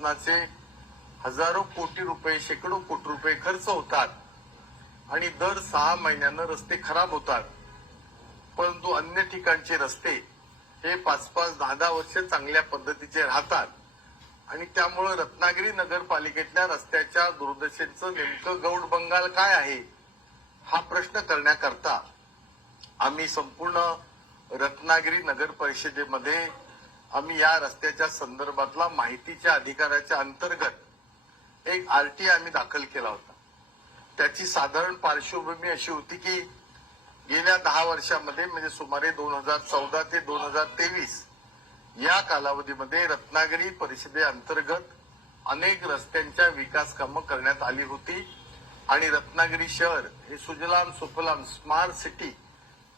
शासनाचे हजारो कोटी रुपये शेकडो कोटी रुपये खर्च होतात. आणि दर सहा महिन्यानं रस्ते खराब होतात. परंतु अन्य ठिकाणचे रस्ते हे पाच पाच दहा दहा वर्ष चांगल्या पद्धतीचे राहतात. आणि त्यामुळं रत्नागिरी नगरपालिकेतल्या रस्त्याच्या दुर्दशेचं नेमकं गौड बंगाल काय आहे हा प्रश्न करण्याकरता आम्ही संपूर्ण रत्नागिरी नगर परिषदेमध्ये आम्ही या रस्त्याच्या संदर्भातला माहितीच्या अधिकाराच्या अंतर्गत एक आरटी आम्ही दाखल केला होता. त्याची साधारण पार्श्वभूमी अशी होती की गेल्या दहा वर्षामध्ये म्हणजे सुमारे दोन हजार चौदा ते दोन हजार तेवीस या कालावधीमध्ये रत्नागिरी परिषदेअंतर्गत अनेक रस्त्यांच्या विकास कामं करण्यात आली होती आणि रत्नागिरी शहर हे सुजलाम सुफलाम स्मार्ट सिटी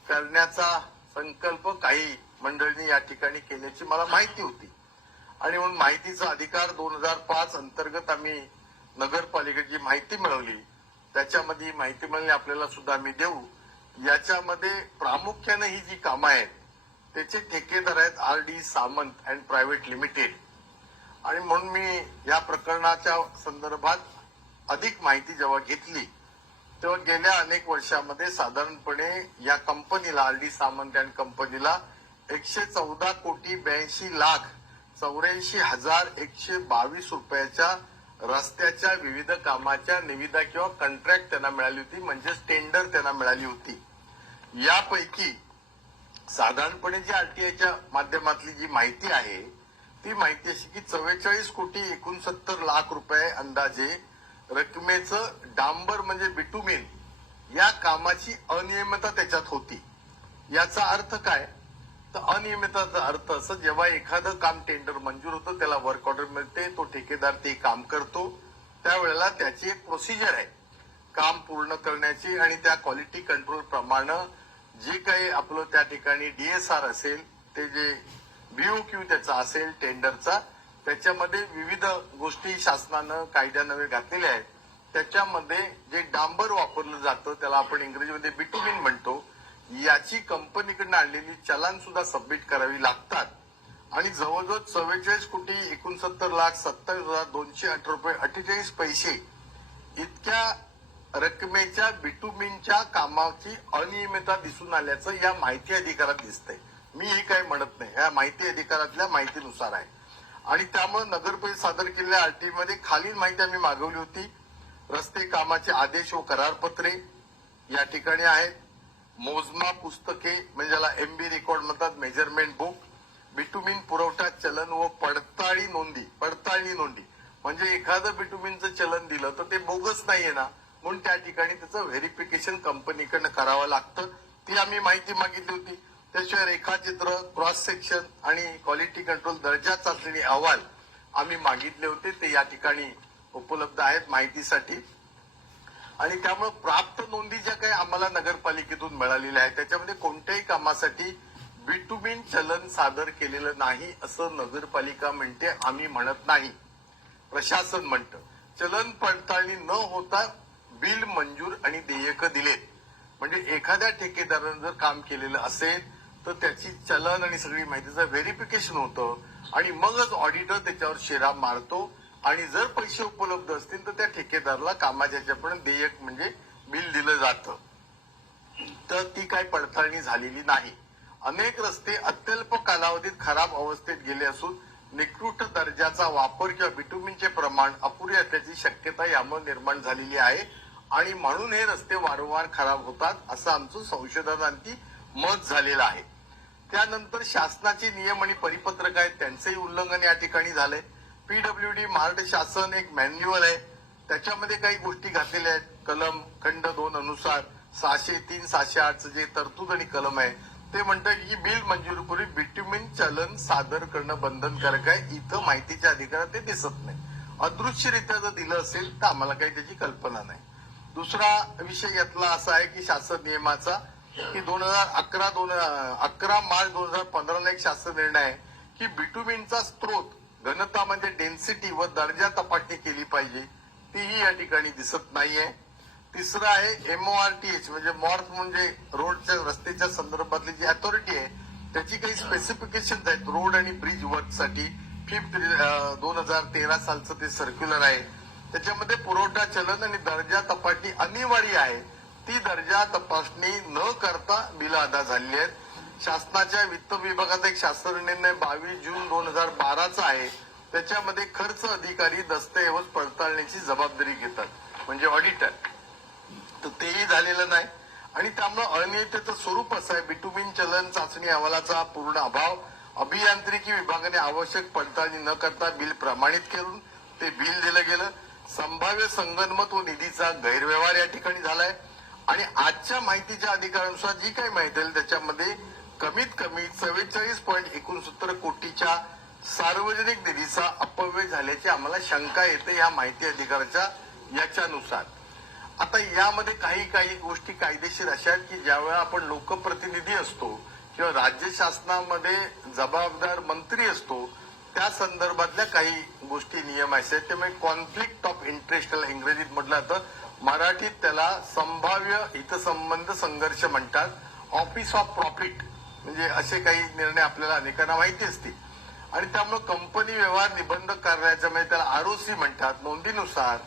करण्याचा संकल्प काही मंडळींनी या ठिकाणी केल्याची मला माहिती होती. आणि म्हणून माहितीचा अधिकार दोन हजार पाच अंतर्गत आम्ही नगरपालिकेची माहिती मिळवली त्याच्यामध्ये ही माहिती मिळणे आपल्याला सुद्धा आम्ही देऊ. याच्यामध्ये प्रामुख्यानं ही जी कामं आहेत त्याचे ठेकेदार आहेत R D Samant and private limited. आणि म्हणून मी या प्रकरणाच्या संदर्भात अधिक माहिती जेव्हा घेतली तेव्हा गेल्या अनेक वर्षामध्ये साधारणपणे या कंपनीला आर डी सामंत अँड कंपनीला एकशे चौदा कोटी ब्याऐंशी लाख चौऱ्याऐंशी हजार एकशे बावीस रुपयाच्या रस्त्याच्या विविध कामाच्या निविदा किंवा कॉन्ट्रॅक्ट त्यांना मिळाली होती म्हणजेच टेंडर त्यांना मिळाली होती. यापैकी साधारणपणे जी आरटीआयच्या माध्यमातली जी माहिती आहे ती माहिती अशी की चव्वेचाळीस कोटी एकोणसत्तर लाख रुपये अंदाजे रकमेचं डांबर म्हणजे बिटुमिन या कामाची अनियमितता त्याच्यात होती. याचा अर्थ काय? तर अनियमितताचा अर्थ असं जेव्हा एखादं काम टेंडर मंजूर होतं त्याला वर्क ऑर्डर मिळते तो ठेकेदार ते काम करतो. त्यावेळेला त्याची एक प्रोसिजर आहे. काम पूर्ण करण्याची आणि त्या क्वालिटी कंट्रोल प्रमाणे जे काही आपलं त्या ठिकाणी डीएसआर असेल ते जे बीओक्यू त्याचा असेल टेंडरचा त्याच्यामध्ये विविध गोष्टी शासनानं कायद्यानं घातलेल्या आहेत. त्याच्यामध्ये जे डांबर वापरलं जातं त्याला आपण इंग्रजीमध्ये बिटुमिन म्हणतो. याची कंपनीकडनं आणलेली चलान सुद्धा सबमिट करावी लागतात. आणि जवळजवळ चव्वेचाळीस कोटी एकोणसत्तर लाख सत्तावीस हजार दोनशे अठरा रुपये अठ्ठेचाळीस पैसे इतक्या रकमेच्या बिटुमिनच्या कामाची अनियमितता दिसून आल्याचं या माहिती अधिकारात दिसतंय. मी हे काही म्हणत नाही. या माहिती अधिकारातल्या माहितीनुसार आहे. आणि त्यामुळे नगरपरिषद सादर केलेल्या आरटीमध्ये खालील माहिती आम्ही मागवली होती. रस्ते कामाचे आदेश व करारपत्रे या ठिकाणी आहेत. मोजमा पुस्तके म्हणजे ज्याला एमबी रेकॉर्ड म्हणतात मेजरमेंट बुक बिटुमिन पुरवठा चलन व पडताळी नोंदी पडताळणी नोंदी. म्हणजे एखादं बिटुमिनचं चलन दिलं तर ते बोगस नाहीये ना. म्हणून त्या ठिकाणी त्याचं व्हेरिफिकेशन कंपनीकडनं करावं लागतं. ती आम्ही माहिती मागितली होती. त्याशिवाय रेखाचित्र क्रॉस सेक्शन आणि क्वालिटी कंट्रोल दर्जा चाचणी अहवाल आम्ही मागितले होते. ते या ठिकाणी उपलब्ध आहेत माहितीसाठी. आणि त्यामुळे प्राप्त नोंदी ज्या काही आम्हाला नगरपालिकेतून मिळालेल्या आहेत त्याच्यामध्ये कोणत्याही कामासाठी बिटुमिन चलन सादर केलेलं नाही असं नगरपालिका म्हणते आम्ही म्हणत नाही. प्रशासन म्हणतं चलन पडताळणी न होता बिल मंजूर आणि देयक दिलेत. म्हणजे एखाद्या ठेकेदारानं जर काम केलेलं असेल तर त्याची चलन आणि सगळी माहितीचं व्हेरिफिकेशन होतं आणि मगच ऑडिटर त्याच्यावर शेरा मारतो. आणि जर पैसे उपलब्ध असतील तर त्या ठेकेदाराला कामाच्या पण देयक म्हणजे बिल दिलं जातं. तर ती काही पडताळणी झालेली नाही. अनेक रस्ते अत्यल्प कालावधीत खराब अवस्थेत गेले असून निकृष्ट दर्जाचा वापर किंवा बिटुमिनचे प्रमाण अपुरे असल्याची शक्यता यामुळे निर्माण झालेली आहे. आणि म्हणून हे रस्ते वारंवार खराब होतात असं आमचं संशोधनांची मत झालेलं आहे. त्यानंतर शासनाचे नियम आणि परिपत्रक आहेत त्यांचंही उल्लंघन या ठिकाणी झालंय. पीडब्ल्यूडी महाराष्ट्र शासन एक मॅन्युअल आहे. त्याच्यामध्ये काही गोष्टी घातलेल्या आहेत. कलम खंड दोन अनुसार सहाशे तीन सहाशे आठचं जे तरतूद आणि कलम आहे ते म्हणतं की बिल मंजूरपूर्वी बिट्युमिन चलन सादर करणं बंधनकारक आहे. इथं माहितीच्या अधिकारात ते दिसत नाही. अदृश्यरित्या जर दिलं असेल तर आम्हाला काही त्याची कल्पना नाही. दुसरा विषय यातला असा आहे की शासन नियमाचा की दोन हजार अकरा दोन अकरा मार्च दोन हजार पंधराला एक शासन निर्णय आहे की बिटुमिनचा स्त्रोत घनता म्हणजे डेन्सिटी व दर्जा तपासणी केली पाहिजे. तीही या ठिकाणी दिसत नाहीये. तिसरं आहे एमओआरटीएच म्हणजे मॉर्थ म्हणजे रोडच्या रस्त्याच्या संदर्भातली जी अथॉरिटी आहे त्याची काही स्पेसिफिकेशन आहेत रोड आणि ब्रिज वर्कसाठी फिफ्थ दोन हजार तेरा सालचं ते सर्क्युलर आहे. त्याच्यामध्ये पुरवठा चलन आणि दर्जा तपासणी अनिवार्य आहे. ती दर्जा तपासणी न करता बिलं अदा झालेली आहेत. शासनाच्या वित्त विभागाचा एक शास्त्र निर्णय बावीस जून दोन हजार बाराचा आहे. त्याच्यामध्ये खर्च अधिकारी दस्तऐवज पडताळण्याची जबाबदारी घेतात म्हणजे ऑडिटर. तर तेही झालेलं नाही. आणि त्यामुळे अनियतेचं स्वरूप असं आहे. बिटुबिन चलन चाचणी अहवालाचा पूर्ण अभाव अभियांत्रिकी विभागाने आवश्यक पडताळणी न करता बिल प्रमाणित करून ते बिल दिलं गेलं. संभाव्य संगनमत व निधीचा गैरव्यवहार या ठिकाणी झालाय. आणि आजच्या माहितीच्या अधिकारानुसार जी काही माहिती आली त्याच्यामध्ये कमीत कमी चव्वेचाळीस पॉईंट एकोणसत्तर कोटीच्या सार्वजनिक निधीचा अपव्यय झाल्याची आम्हाला शंका येते या माहिती अधिकाराच्या याच्यानुसार. आता यामध्ये काही काही गोष्टी कायदेशीर अशा की ज्यावेळा आपण लोकप्रतिनिधी असतो किंवा राज्य शासनामध्ये जबाबदार मंत्री असतो त्या संदर्भातल्या काही गोष्टी नियम आहेत. त्यामुळे कॉन्फ्लिक्ट ऑफ इंटरेस्ट त्याला इंग्रजीत म्हटलं जातं. मराठीत त्याला संभाव्य हितसंबंध संघर्ष म्हणतात. ऑफिस ऑफ प्रॉफिट म्हणजे असे काही निर्णय आपल्याला अनेकांना माहिती असतील. आणि त्यामुळं कंपनी व्यवहार निबंधक कार्यालयाच्या म्हणजे त्याला आरओसी म्हणतात नोंदीनुसार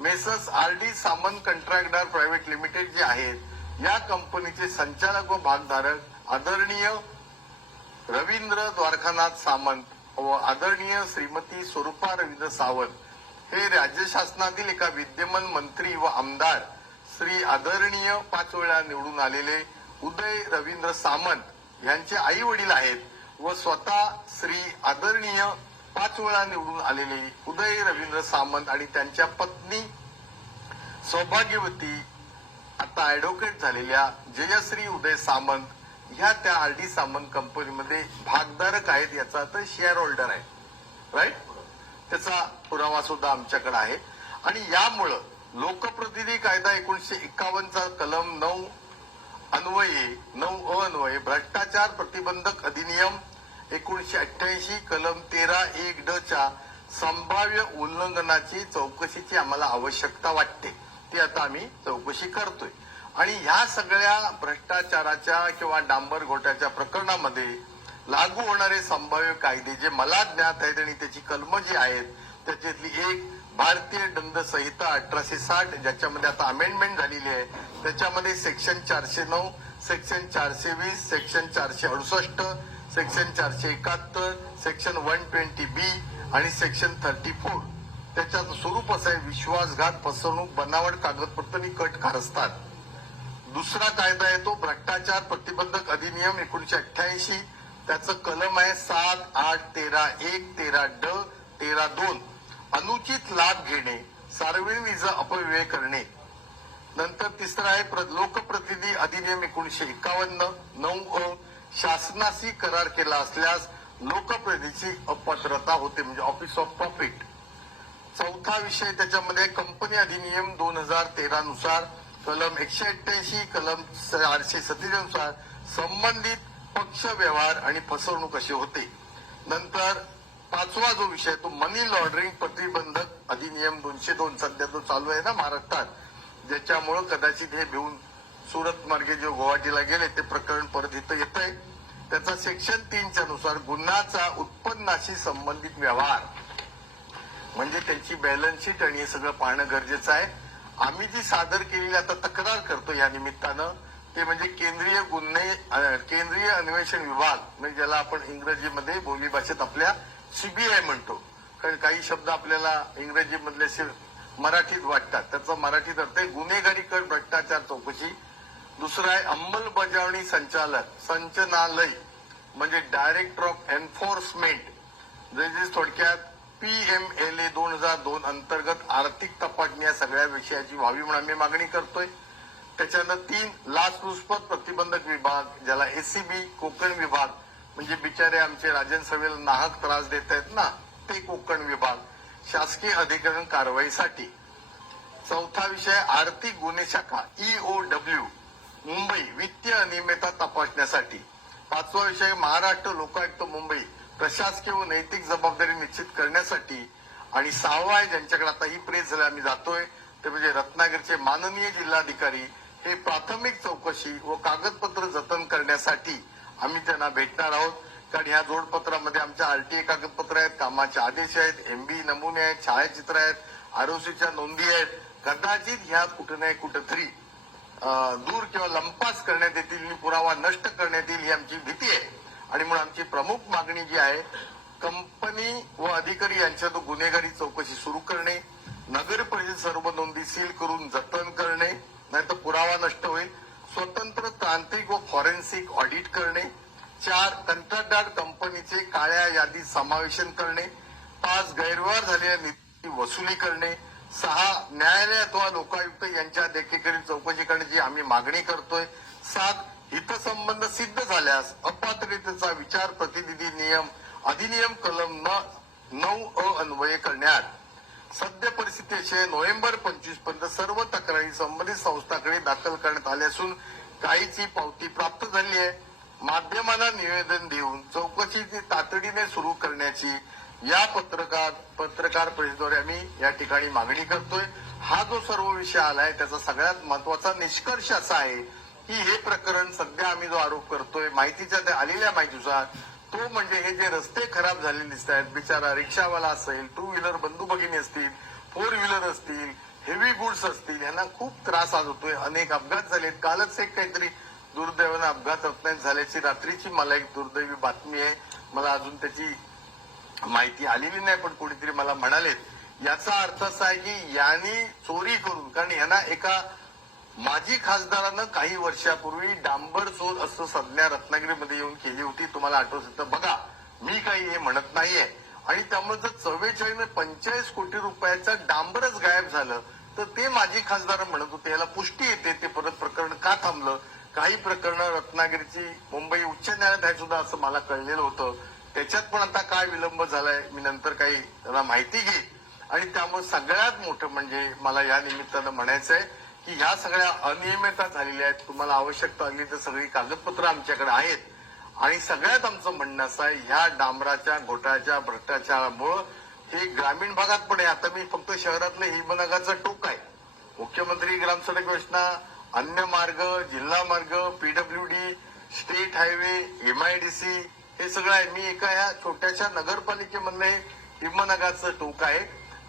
मेसर्स आर डी सामंत कंत्राटदार प्रायव्हेट लिमिटेड जे आहेत या कंपनीचे संचालक व भागधारक आदरणीय रवींद्र द्वारकानाथ सामंत व आदरणीय श्रीमती स्वरूपा रवींद्र सावंत हे राज्य शासनातील एका विद्यमान मंत्री व आमदार श्री आदरणीय पाच वेळा निवडून आलेले उदय रवींद्र सामंत यांचे आई वडील आहेत व स्वतः श्री आदरणीय पाच वेळा निवडून आलेले उदय रवींद्र सामंत आणि त्यांच्या पत्नी सौभाग्यवती आता ऍडव्होकेट झालेल्या जयश्री उदय सामंत ह्या त्या आर डी सामंत कंपनीमध्ये भागधारक आहेत याचा तर शेअर होल्डर आहे. राईट त्याचा पुरावा सुद्धा आमच्याकडे आहे. आणि यामुळं लोकप्रतिनिधी कायदा एकोणीशे एकावन्नचा कलम नऊ अन्वये नऊ अन्वये भ्रष्टाचार प्रतिबंधक अधिनियम एकोणीशे अठ्ठ्याऐंशी कलम तेरा एक ड च्या संभाव्य उल्लंघनाची चौकशीची आम्हाला आवश्यकता वाटते. ती आता आम्ही चौकशी करतोय. आणि ह्या सगळ्या भ्रष्टाचाराच्या किंवा डांबर घोट्याच्या प्रकरणामध्ये लागू होणारे संभाव्य कायदे जे मला ज्ञात आहेत आणि त्याची कलमं जी आहेत त्याच्यातली एक भारतीय दंड संहिता अठराशे साठ ज्याच्यामध्ये आता अमेंडमेंट झालेली आहे. त्याच्यामध्ये सेक्शन चारशे नऊ सेक्शन चारशे वीस सेक्शन चारशे अडुसष्ट सेक्शन चारशे एकाहत्तर सेक्शन वन ट्वेंटी बी आणि सेक्शन थर्टी फोर त्याच्यात स्वरूप असं आहे विश्वासघात फसवणूक बनावट कागदपत्र आणि कट कारस्थान. दुसरा कायदा आहे तो भ्रष्टाचार प्रतिबंधक अधिनियम एकोणीशे अठ्ठ्याऐंशी. त्याचं कलम आहे सात आठ तेरा एक तेरा ड तेरा दोन. अनुचित लाभ घेणे सार्वजनिक अपव्यय करणे. नंतर तिसरा आहे लोकप्रतिनिधी अधिनियम एकोणीशे एकावन्न नऊ अ शासनाशी करार केला असल्यास लोकप्रतिनिधीची अपात्रता होते म्हणजे ऑफिस ऑफ प्रॉफिट चौथा विषय त्याच्यामध्ये कंपनी अधिनियम दोन हजार तेरा नुसार कलम एकशे अठ्ठ्याऐंशी कलम आठशे सत्तेचाळीसनुसार संबंधित पक्ष व्यवहार आणि फसवणूक असे होते. नंतर पाचवा जो विषय तो मनी लॉन्ड्रिंग प्रतिबंधक अधिनियम दोनशे दोन सध्या तो चालू आहे ना महाराष्ट्रात ज्याच्यामुळं कदाचित हे भिवून सुरत मार्गे जे गुवाहाटीला गेले ते प्रकरण परत इथं येत आहे. त्याचा सेक्शन तीनच्या नुसार गुन्ह्याचा उत्पन्नाशी संबंधित व्यवहार म्हणजे त्यांची बॅलन्स शीट आणि हे सगळं पाहणं गरजेचं आहे. आम्ही जी सादर केलेली आता तक्रार करतो या निमित्तानं ते म्हणजे केंद्रीय गुन्हे केंद्रीय अन्वेषण विभाग म्हणजे ज्याला आपण इंग्रजीमध्ये बोलीभाषेत आपल्या सीबीआय म्हणतो. कारण काही शब्द आपल्याला इंग्रजीमधले मराठीत वाटतात. त्याचा मराठीत अर्थ आहे गुन्हेगारी कर भ्रष्टाचार चौकशी. दुसरं आहे अंमलबजावणी संचालक संचनालय म्हणजे डायरेक्टर ऑफ एन्फोर्समेंट जे थोडक्यात ए दोन हजार दोन अंतर्गत आर्थिक तपासणी या सगळ्या विषयाची व्हावी म्हणून आम्ही मागणी करतोय. त्याच्यानंतर तीन लाचलुचपत प्रतिबंधक विभाग ज्याला एसीबी कोकण विभाग म्हणजे बिचारे आमचे राजन सभेला नाहक त्रास देत आहेत ना ते कोकण विभाग. शासकीय अधिकरण कारवाईसाठी. चौथा विषय आर्थिक गुन्हे शाखा ईओडब्ल्यू मुंबई वित्तीय अनियमितता तपासण्यासाठी. पाचवा विषय महाराष्ट्र लोकायुक्त मुंबई प्रशासकीय व नैतिक जबाबदारी निश्चित करण्यासाठी. आणि सहावा आहे ज्यांच्याकडे आता ही प्रेस झाली आम्ही जातोय ते म्हणजे रत्नागिरीचे माननीय जिल्हाधिकारी. हे प्राथमिक चौकशी व कागदपत्र जतन करण्यासाठी आम्ही त्यांना भेटणार आहोत. कारण ह्या जोडपत्रामध्ये आमच्या आरटीए कागदपत्र आहेत कामाचे आदेश आहेत एमबी नमुने आहेत छायाचित्र आहेत आरओसीच्या नोंदी आहेत. कदाचित ह्या कुठं नाही कुठंतरी दूर किंवा लंपास करण्यात येतील ही पुरावा नष्ट करण्यात येईल ही आमची भीती आहे. आणि म्हणून आमची प्रमुख मागणी जी आहे कंपनी व अधिकारी यांच्यात गुन्हेगारी चौकशी सुरू करणे नगर परिषद सर्व नोंदी सील करून जतन करणे नाहीतर पुरावा नष्ट होईल स्वतंत्र तांत्रिक व फॉरेन्सिक ऑडिट करणे चार कंत्राटदार कंपनीचे काळ्या यादीत समावेशन करणे पाच गैरव्यवहार झालेल्या निधीची वसुली करणे सहा न्यायालय अथवा लोकायुक्त यांच्या देखरेखीने चौकशी करण्याची आम्ही मागणी करतोय सात हितसंबंध सिद्ध झाल्यास अपात्रतेचा विचार प्रतिनिधी नियम अधिनियम कलम न नऊ अ अन्वये करण्यात. सद्य परिस्थितीचे नोव्हेंबर पंचवीसपर्यंत सर्व तक्रारी संबंधित संस्थांकडे दाखल करण्यात आल्या असून काहीची पावती प्राप्त झाली आहे. माध्यमांना निवेदन देऊन चौकशी तातडीने सुरू करण्याची या पत्रकार पत्रकार परिषदेद्वारे आम्ही या ठिकाणी मागणी करतोय. हा जो सर्व विषय आलाय त्याचा सगळ्यात महत्त्वाचा निष्कर्ष असा आहे की हे प्रकरण सध्या आम्ही जो आरोप करतोय माहितीच्या त्या आलेल्या माहितीनुसार तो म्हणजे हे जे रस्ते खराब झालेले दिसत आहेत बिचारा रिक्षावाला असेल टू व्हीलर बंधू भगिनी असतील फोर व्हीलर असतील हेवी गुड्स असतील यांना खूप त्रास आज होतोय. अनेक अपघात झालेत. कालच एक काहीतरी दुर्दैवानं अपघात रत्नात झाल्याची रात्रीची मला एक दुर्दैवी बातमी आहे. मला अजून त्याची माहिती आलेली नाही पण कोणीतरी मला म्हणालेत. याचा अर्थ असा आहे की यांनी चोरी करून कारण यांना एका माजी खासदारानं काही वर्षापूर्वी डांबर चोर असं संज्ञा रत्नागिरीमध्ये येऊन केली होती. तुम्हाला आठवत बघा. मी काही हे म्हणत नाहीये. आणि त्यामुळे जर चव्वेचाळीस पंचेचाळीस कोटी रुपयाचं डांबरच गायब झालं तर ते माजी खासदार म्हणत होते याला पुष्टी येते ते परत प्रकरण का थांबलं? काही प्रकरणं रत्नागिरीची मुंबई उच्च न्यायालयात आहे सुद्धा असं मला कळलेलं होतं. त्याच्यात पण आता काय विलंब झालाय मी नंतर काही त्याला माहिती घेईन आणि त्यामुळे सगळ्यात मोठं म्हणजे मला या निमित्तानं म्हणायचं आहे की ह्या सगळ्या अनियमितता झालेल्या आहेत. तुम्हाला आवश्यकता आली तर सगळी कागदपत्र आमच्याकडे आहेत. आणि सगळ्यात आमचं म्हणणं असं आहे ह्या डांबराच्या घोटाळ्याच्या भ्रष्टाचारामुळं हे ग्रामीण भागात पण आहे. आता मी फक्त शहरातलं हिमनगाचं टोक आहे. मुख्यमंत्री ग्रामसडक योजना अन्य मार्ग जिल्हा मार्ग पीडब्ल्यूडी स्टेट हायवे एमआयडीसी हे सगळं आहे. मी एका ह्या छोट्याशा नगरपालिकेमधले हिमनगाचं टोक आहे.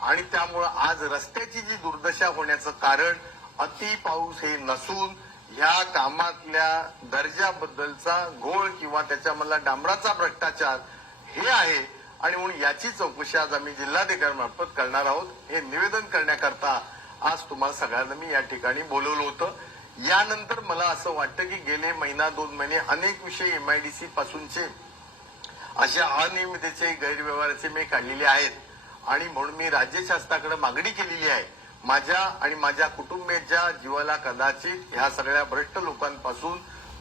आणि त्यामुळं आज रस्त्याची जी दुर्दशा होण्याचं कारण अति पाऊस हे नसून ह्या कामातल्या दर्जाबद्दलचा घोळ किंवा त्याच्यामधला डांबराचा भ्रष्टाचार हे आहे. आणि म्हणून याची चौकशी आज आम्ही जिल्हाधिकाऱ्यांमार्फत करणार आहोत. हे निवेदन करण्याकरता आज तुम्हाला सगळ्यांना मी या ठिकाणी बोलवलं होतं. यानंतर मला असं वाटतं की गेले महिना दोन महिने अनेक विषय एमआयडीसी पासूनचे अशा अनियमिततेचे गैरव्यवहाराचे मी काढलेले आहेत. आणि म्हणून मी राज्य शासनाकडे मागणी केलेली आहे. माझ्या आणि माझ्या कुटुंबियाच्या जीवाला कदाचित ह्या सगळ्या भ्रष्ट लोकांपासून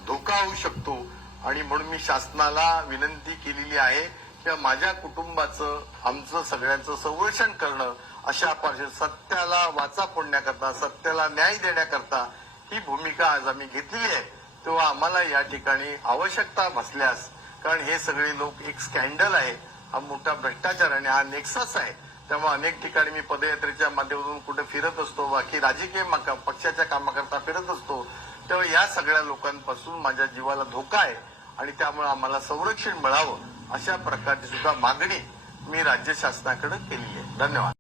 धोका होऊ शकतो. आणि म्हणून मी शासनाला विनंती केलेली आहे की माझ्या कुटुंबाचं आमचं सगळ्यांचं संरक्षण करणं अशा पार्श्व सत्याला वाचा फोडण्याकरता सत्याला न्याय देण्याकरता ही भूमिका आज आम्ही घेतलेली आहे. तेव्हा आम्हाला या ठिकाणी आवश्यकता भासल्यास कारण हे सगळे लोक एक स्कॅन्डल आहे. हा मोठा भ्रष्टाचार आणि हा नेक्सस आहे. त्यामुळे अनेक ठिकाणी मी पदयात्रेच्या माध्यमातून कुठे फिरत असतो बाकी राजकीय पक्षाच्या कामाकरता फिरत असतो. तेव्हा या सगळ्या लोकांपासून माझ्या जीवाला धोका आहे आणि त्यामुळे आम्हाला संरक्षण मिळावं अशा प्रकारची सुद्धा मागणी मी राज्य शासनाकडे केली आहे. धन्यवाद.